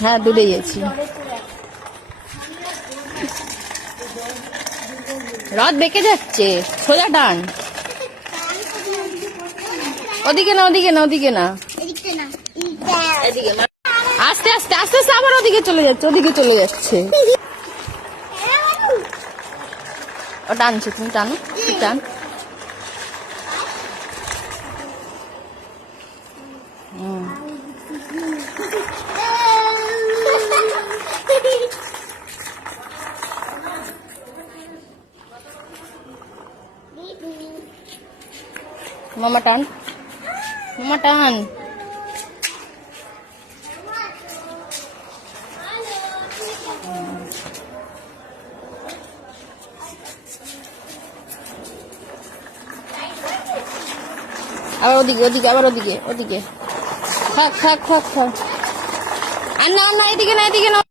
হ্যাঁ ডুবে গেছি। রথ বেঁকে যাচ্ছে, সোজা টান। ওদিকে না, ওদিকে না, ওদিকে না, এদিকে। আস্তে আস্তে আস্তে আস্তে আবার ওদিকে চলে যাচ্ছে, ওদিকে চলে যাচ্ছে। ও টানছে, তুমি টানো, ঠিক টান। মামা টান, মামা টান। আবার ওদিকে, ওদিকে, আবার ওদিকে, ওদিকে। থাক থাক থাক থাক। আর না না, এদিকে না, এদিকে না।